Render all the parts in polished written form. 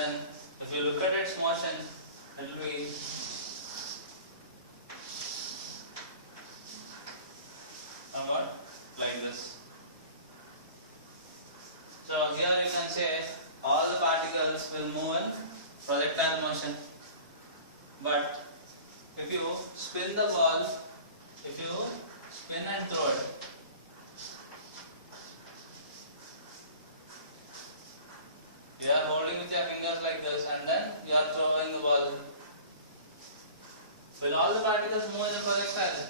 then if you look at its motion, it will be somewhat like this. So here you can say all the particles will move in projectile motion, but if you spin the ball, if you spin and throw it, you are holding with your fingers like this and then you are throwing the ball. Will all the particles move in a projectile?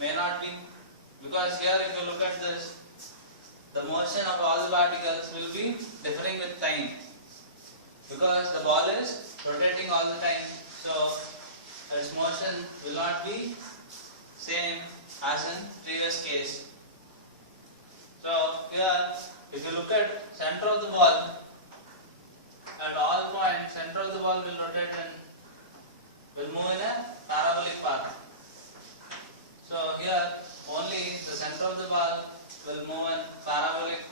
May not be, because here if you look at this, the motion of all the particles will be differing with time, because the ball is rotating all the time, so its motion will not be same as in previous case. So here if you look at center of the ball, at all points center of the ball will rotate and will move in a parabolic path. So here only the center of the ball will move in parabolic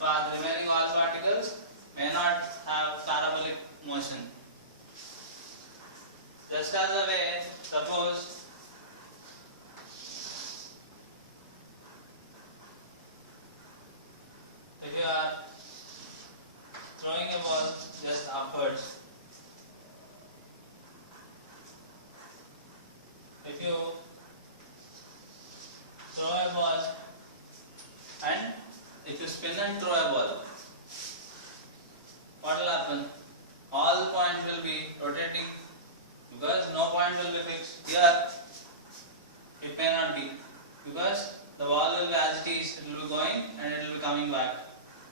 path, remaining all particles may not have parabolic motion. Just as a way, suppose if you are throwing a ball just upwards, if you throw a ball and if you spin and throw a ball, what will happen? All points will be rotating, because no point will be fixed. Here it may not be, because the ball will be as it is, it will be going and it will be coming back.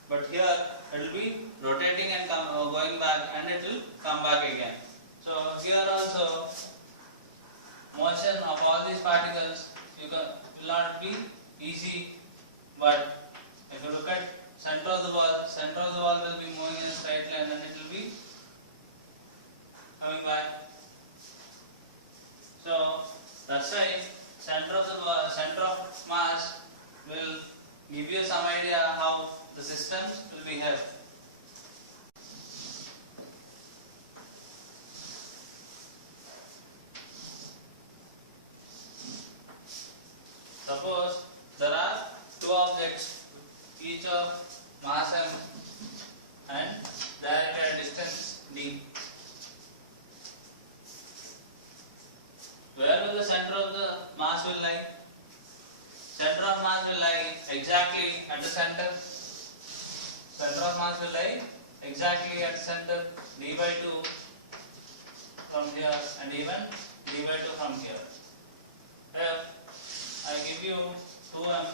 But here it will be rotating and going back and it will come back again. So here also motion of all these particles will not be easy, but if you look at center of the ball will be moving in a straight line and it will be coming back. So that's why center of mass will give you some idea how the systems will behave. Suppose there are two objects, each of mass m, and they are at a distance d. Where will the center of the mass will lie? Center of mass will lie exactly at the center. Center of mass will lie exactly at the center, d by 2 from here and even d by 2 from here. If I give you 2m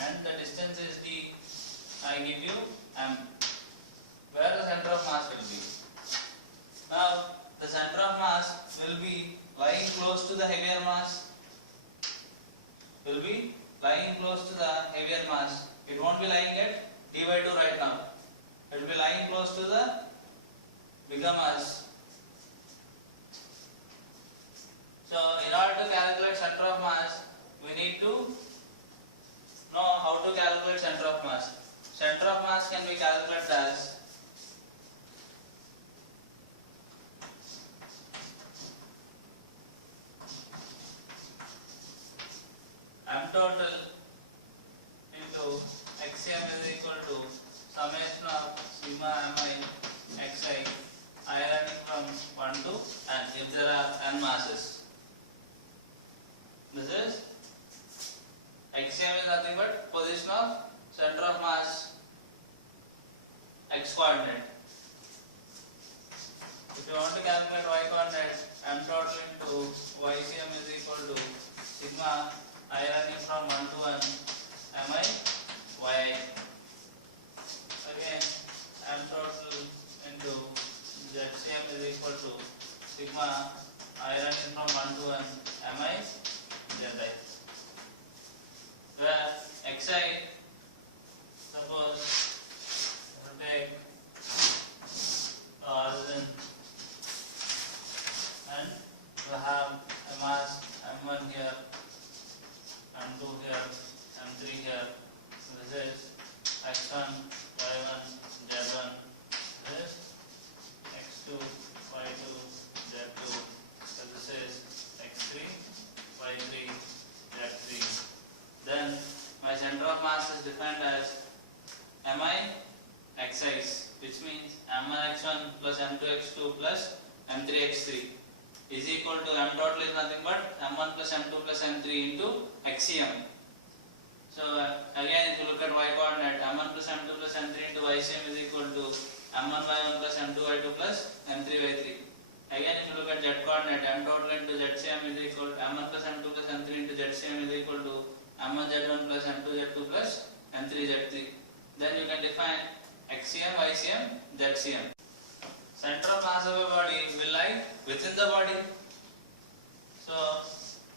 and the distance is d, I give you m. Where the center of mass will be? Now the center of mass will be lying close to the heavier mass. Will be lying close to the heavier mass. It won't be lying at d by 2 right now. It will be lying close to the bigger mass. So in order to calculate center of mass, we need to know how to calculate center of mass. Center of mass can be calculated as m total into xm is equal to summation of sigma mi xi running from 1 to n if there are n masses. This is xm is nothing but position of center of mass x coordinate. If you want to calculate y coordinate, m total into ycm is equal to sigma I running from 1 to n mi yi. Again m total into zcm is equal to sigma I running from 1 to n mi zi. Where xi, suppose we take the origin and we have a mass m1 here, m2 here, m3 here, defined as mi xis, which means m1x1 plus m2x2 plus m3x3 is equal to m total is nothing but m1 plus m2 plus m3 into xcm. So again, if you look at y coordinate, m1 plus m2 plus m3 into ycm is equal to m1 y1 plus m2 y2 plus m3 y3. Again, if you look at z coordinate, m total into zcm is equal to m1 plus m2 plus m3 into zcm is equal to m1 z1 plus m2 z2 plus m3 z3. Then you can define xcm, ycm, zcm. Center of mass of a body will lie within the body. So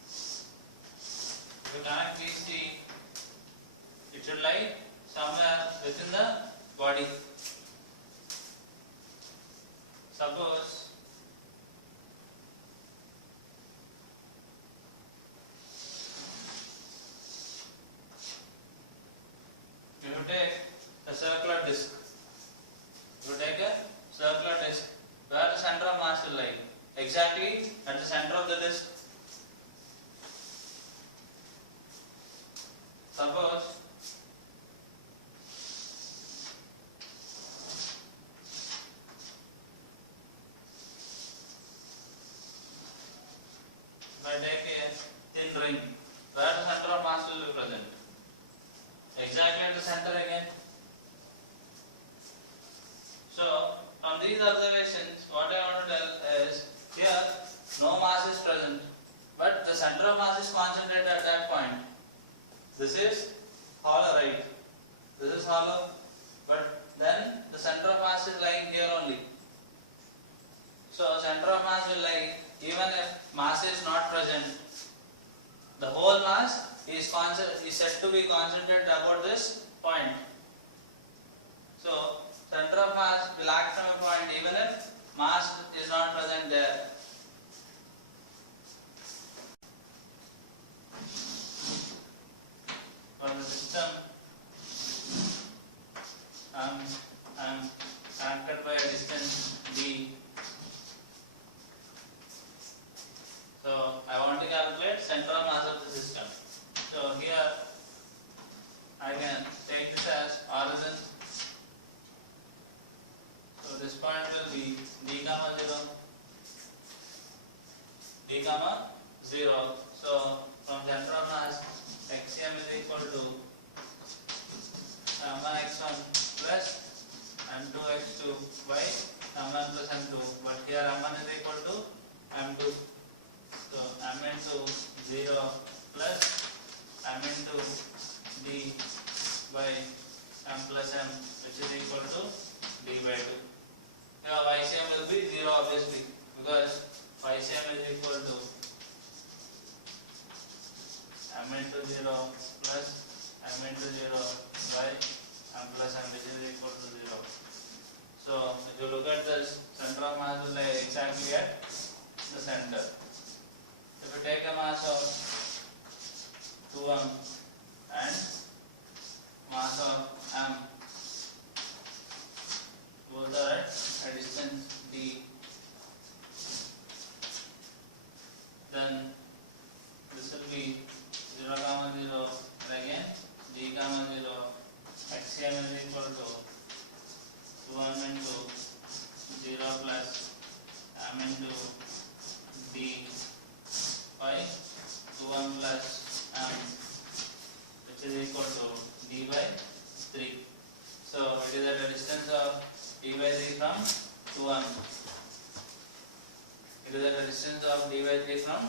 if you connect these three, it should lie somewhere within the body. Suppose you take a circular disc. You take a circular disc where the center of mass will lie. Exactly at the center of the disc. Suppose if I take a thin ring where the center of mass will be present. Exactly at the center again. So from these observations, what I want to tell is here no mass is present, but the center of mass is concentrated at that point. This is hollow, right? This is hollow, but then the center of mass is lying here only. So center of mass will lie even if mass is not present. The whole mass is said to be concentrated about this point. So center of mass will act from a point even if mass is not present there. For the system, I am connected by a distance d. So I want to calculate center of mass of the system. So here I can take this as origin. So this point will be d comma 0. D comma 0. So from center of mass, xm is equal to m1 x1 plus m2 x2 by m1 plus m2. But here m1 is equal to m2. So m into 0 plus m into d by m plus m, which is equal to d by 2. Here ycm will be 0 obviously, because ycm is equal to m into 0 plus m into 0 by m plus m, which is equal to 0. So if you look at this, center of mass will lie exactly at the center. If you take a mass of 2m and mass of m, both are at a distance d, then this will be 0 comma 0, and again d comma 0, xm is equal to 2m into 0 plus m into d by 2m plus m, which is equal to d by 3. So it is at a distance of d by 3 from 2m. It is at a distance of d by 3 from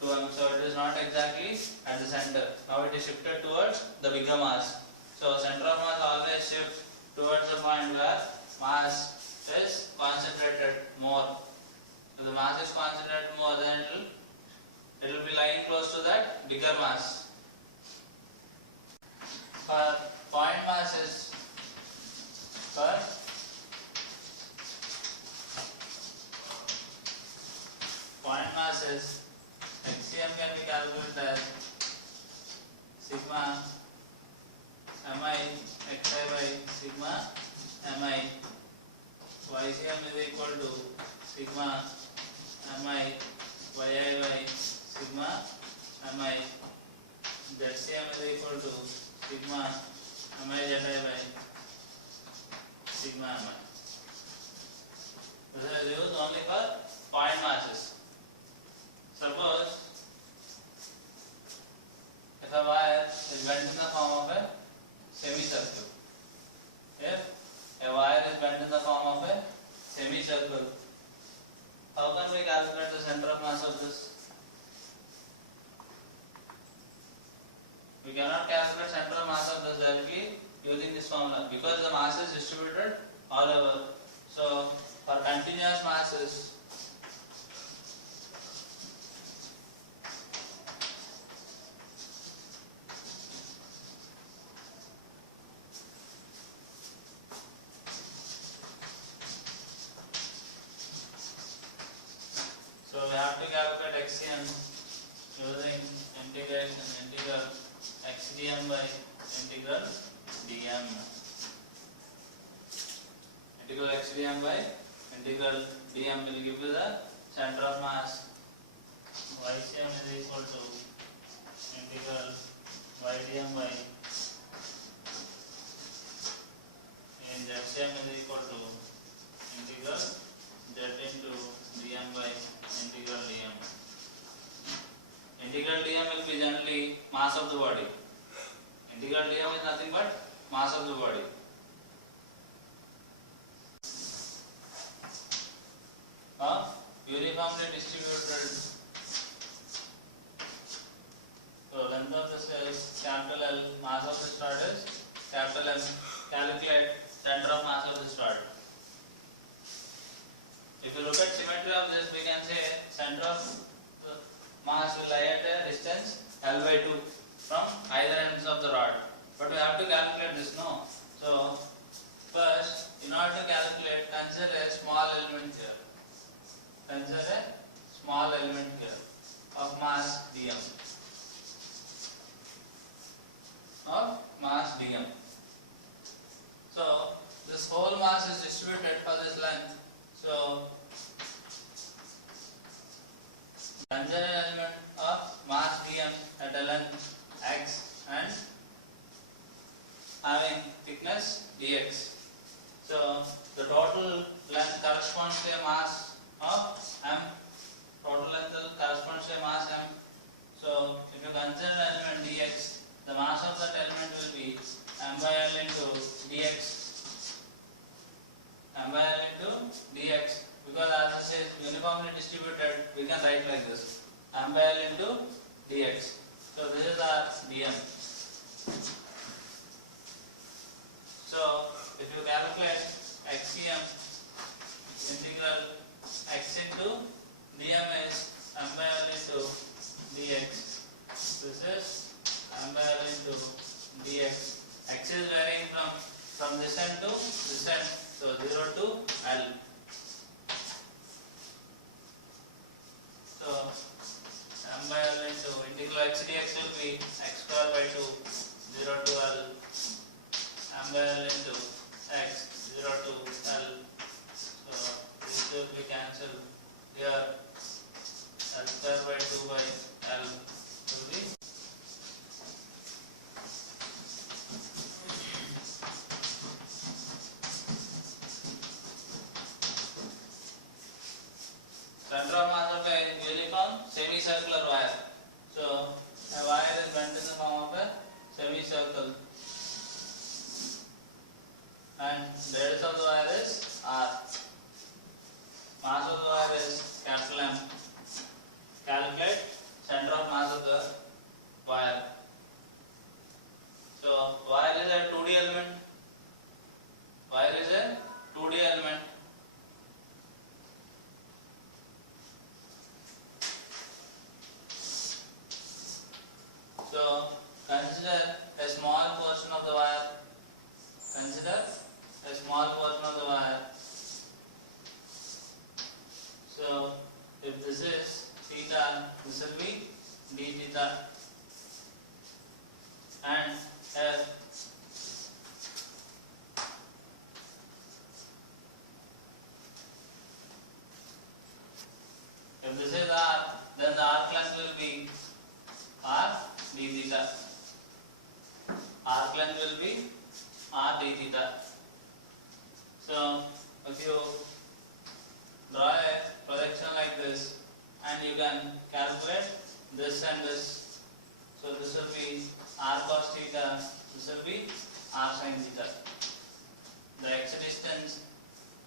2m. So it is not exactly at the center. Now it is shifted towards the bigger mass. So center of mass always shifts towards the point where mass is concentrated more. If the mass is concentrated more, then it will be lying close to that bigger mass. For point masses, for point masses, xcm can be calculated as sigma mi xi by sigma mi. Ycm is equal to sigma mi yi by sigma mi. Zcm is equal to sigma mi Zi by sigma mi. This is used only for point masses. Suppose if a wire is bent in the form of a semicircle. If a wire is bent in the form of a semicircle, how can we calculate the center of mass of this? We cannot calculate center of mass of this directly using this formula because the mass is distributed all over. So for continuous masses, so we have to calculate XCM using integral XDM by integral dm. Integral XDM by integral dm will give you the center of mass. YCM is equal to integral ydm by and ZCM is equal to integral z into dm by integral dm. Integral dm will be generally mass of the body. Integral dm is nothing but mass of the body. Uniformly distributed. So length of the cell is capital L, mass of the stud is capital M. Calculate center of mass of the stud. If you look at symmetry of this, we can say center of mass will lie at a distance L by 2 from either ends of the rod. But we have to calculate this, no? So first, in order to calculate, consider a small element here. Consider a small element here of mass dm. Of mass dm. So this whole mass is distributed for this length. So consider an element of mass dm at a length x and having thickness dx. So the total length corresponds to a mass of m. Total length corresponds to a mass m. So if you consider an element dx, the mass of that element will be m by l into dx. M by l into dx. Because as it is uniformly distributed, we can write like this: m by l into dx. So this is our dm. So if you calculate XCM, integral x into dm is m by l into dx. This is m by l into dx. X is varying from this end to this end. So 0 to L. So m by l into integral x dx will be x square by 2, 0 to L. M by l into x, 0 to L. So this will be cancelled here. L square by 2 by L will be center of mass of a uniform semicircular wire. So a wire is bent in the form of a semicircle, and radius of the wire is r. Mass of the wire is capital M. Calculate center of mass of the wire. So wire is a 2D element. Wire is a 2D element. So consider a small portion of the wire. Consider a small portion of the wire. So if this is theta, this will be d theta. And if this is r, then the arc length will be r d theta. Arc length will be r d theta. So if you draw a projection like this and you can calculate this and this. So this will be r cos theta, this will be r sin theta. The x distance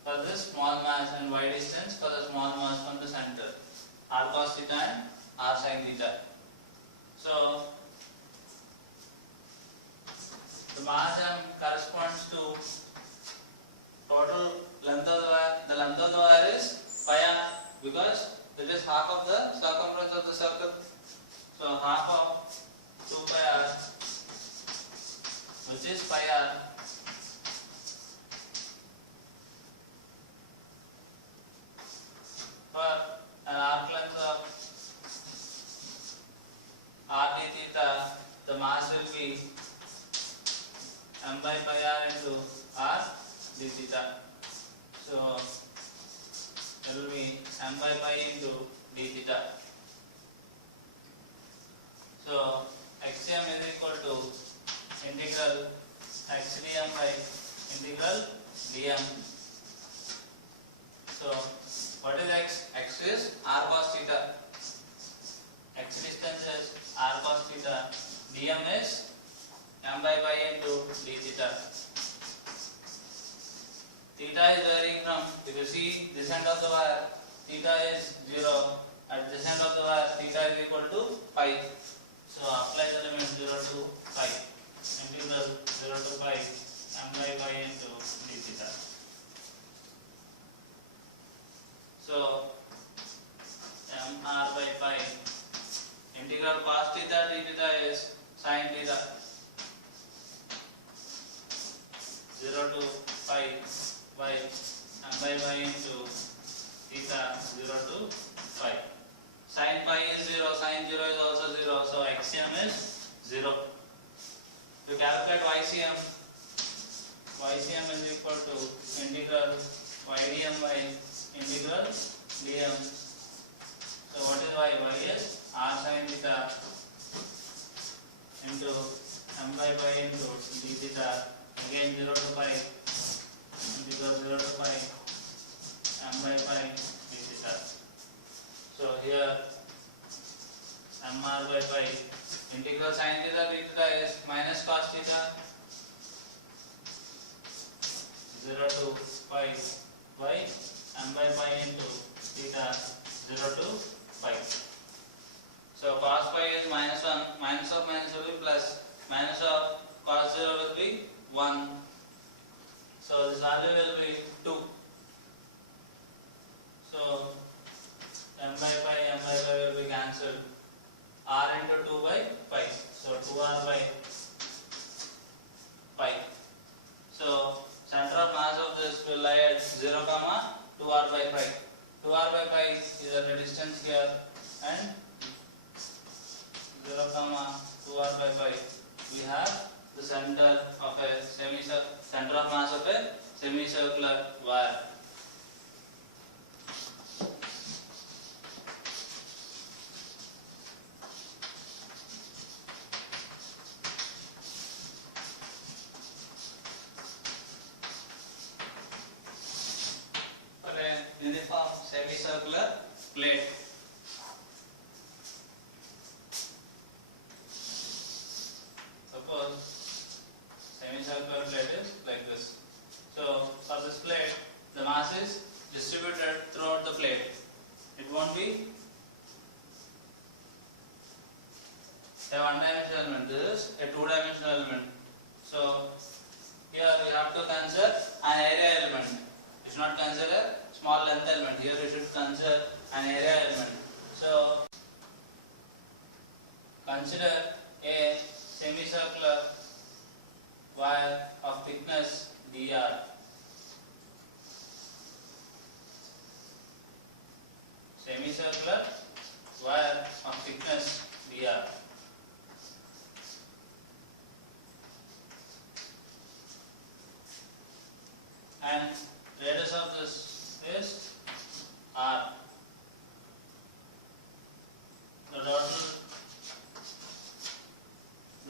for this small mass and y distance for the small mass from the center. R cos theta and r sin theta. So the mass m corresponds to total length of the wire. The length of the wire is pi r because it is half of the circumference of the circle. So half of 2 pi r, which is pi r, for an arc length of r d theta, the mass will be m by pi r into r d theta. So it will be m by pi into d theta. So xm is equal to integral x dm by integral dm. So what is x? X is r cos theta. X distance is r cos theta. dm is m by pi into d theta. Theta is varying from, if you see this end of the wire, theta is 0. At this end of the wire, theta is equal to pi. So apply the limit 0 to pi. Integral 0 to pi m by pi into d theta. So m r by pi integral cos theta d theta is sin theta. 0 to pi by m by pi into theta 0 to pi. Sin pi is 0, sin 0 is also 0, so xm is 0. To calculate YCM, YCM is equal to integral ydm by integral dm. So what is y? Y is r sin theta into m by pi into d theta, again 0 to pi, integral 0 to pi m by pi d theta. So here m r by pi integral sin theta d theta is minus cos theta 0 to pi by m by pi into theta 0 to pi. So cos pi is minus 1, minus of minus will be plus, minus of cos 0 will be 1. So this value will be 2. So m by pi will be cancelled. R into 2 by pi. So 2r by pi. So center of mass of this will lie at 0, 2r by pi. 2r by pi is at a distance here, and 0, 2r by pi. We have the center of a center of mass of a semicircular wire. Uniform semicircular plate. Suppose semicircular plate is like this. So for this plate, the mass is distributed throughout the plate. It won't be a one-dimensional element. This is a two-dimensional element. So here we have to consider an area element. You should not consider small length element. Here you should consider an area element. So consider a semicircular wire of thickness dr. Semicircular wire of thickness dr. And radius of this is r. The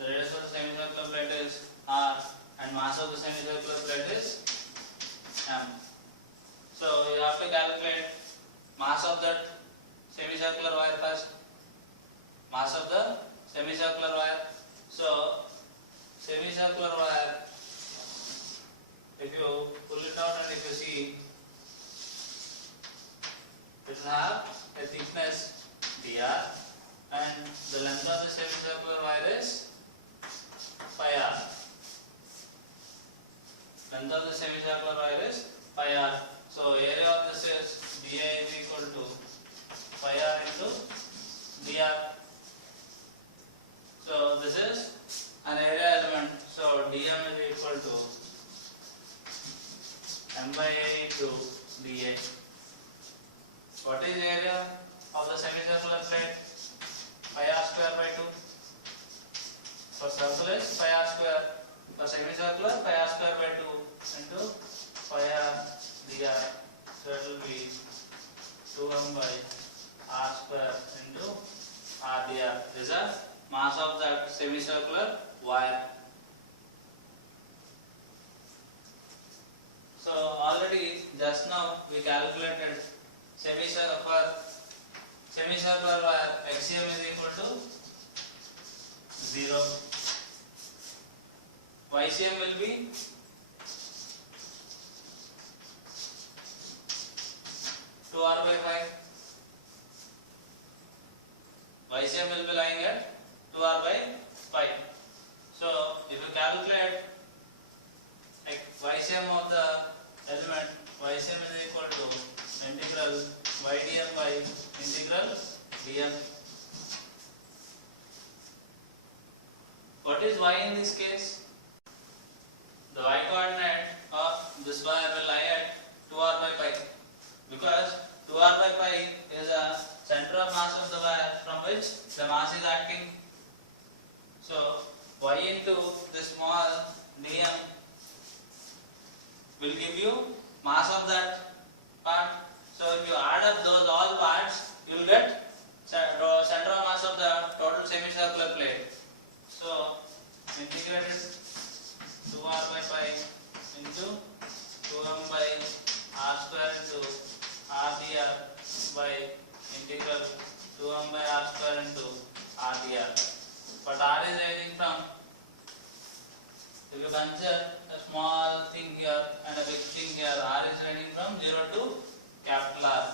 radius of the semicircular plate is r, and mass of the length of the semicircular wire is pi r. So area of this is di is equal to pi r into dr. So this is an area element. So dm is equal to m by a into da. What is area of the semicircular plate? Pi r square by 2. For circle is pi r square. For semicircular, pi r square by 2 into pi r dr. So it will be 2m by r square into r dr. This is mass of that semicircular wire. So already just now we calculated semicircular wire axiom is equal to 0. YCM will be 2r by 5. YCM will be lying at 2r by 5. So if you calculate YCM of the element, YCM is equal to integral ydm by integral dm. What is y in this case? The y coordinate of this wire will lie at 2r by pi, because 2r by pi is a center of mass of the wire from which the mass is acting. So y into this small dm will give you mass of that part. So if you add up those all parts, you will get center of mass of the total semicircular plate. So integrated 2r by pi into 2m by r square into r dr by integral 2m by r square into r dr. But r is rising from, if you consider a small thing here and a big thing here, r is running from 0 to capital R.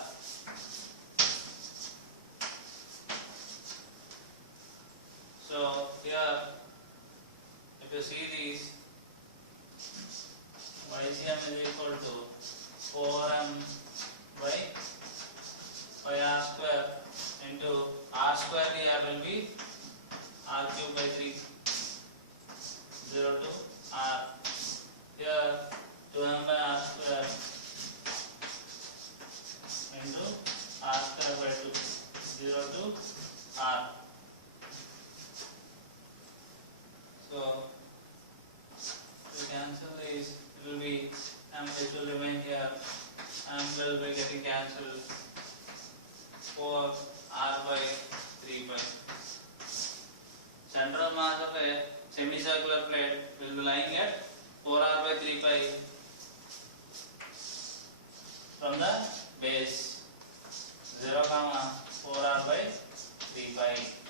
So here, if you see these, YCM is equal to 4m by pi r square into r square dr will be r cube by 3, 0 to r. Here 2m by r square into r square by 2, 0 to r. So we cancel these, it will be m, it will remain here, m will be getting cancelled, 4 r by 3 pi. Center of mass of a semicircular plate will be lying at 4r by 3 pi from the base, 0, 4r by 3 pi.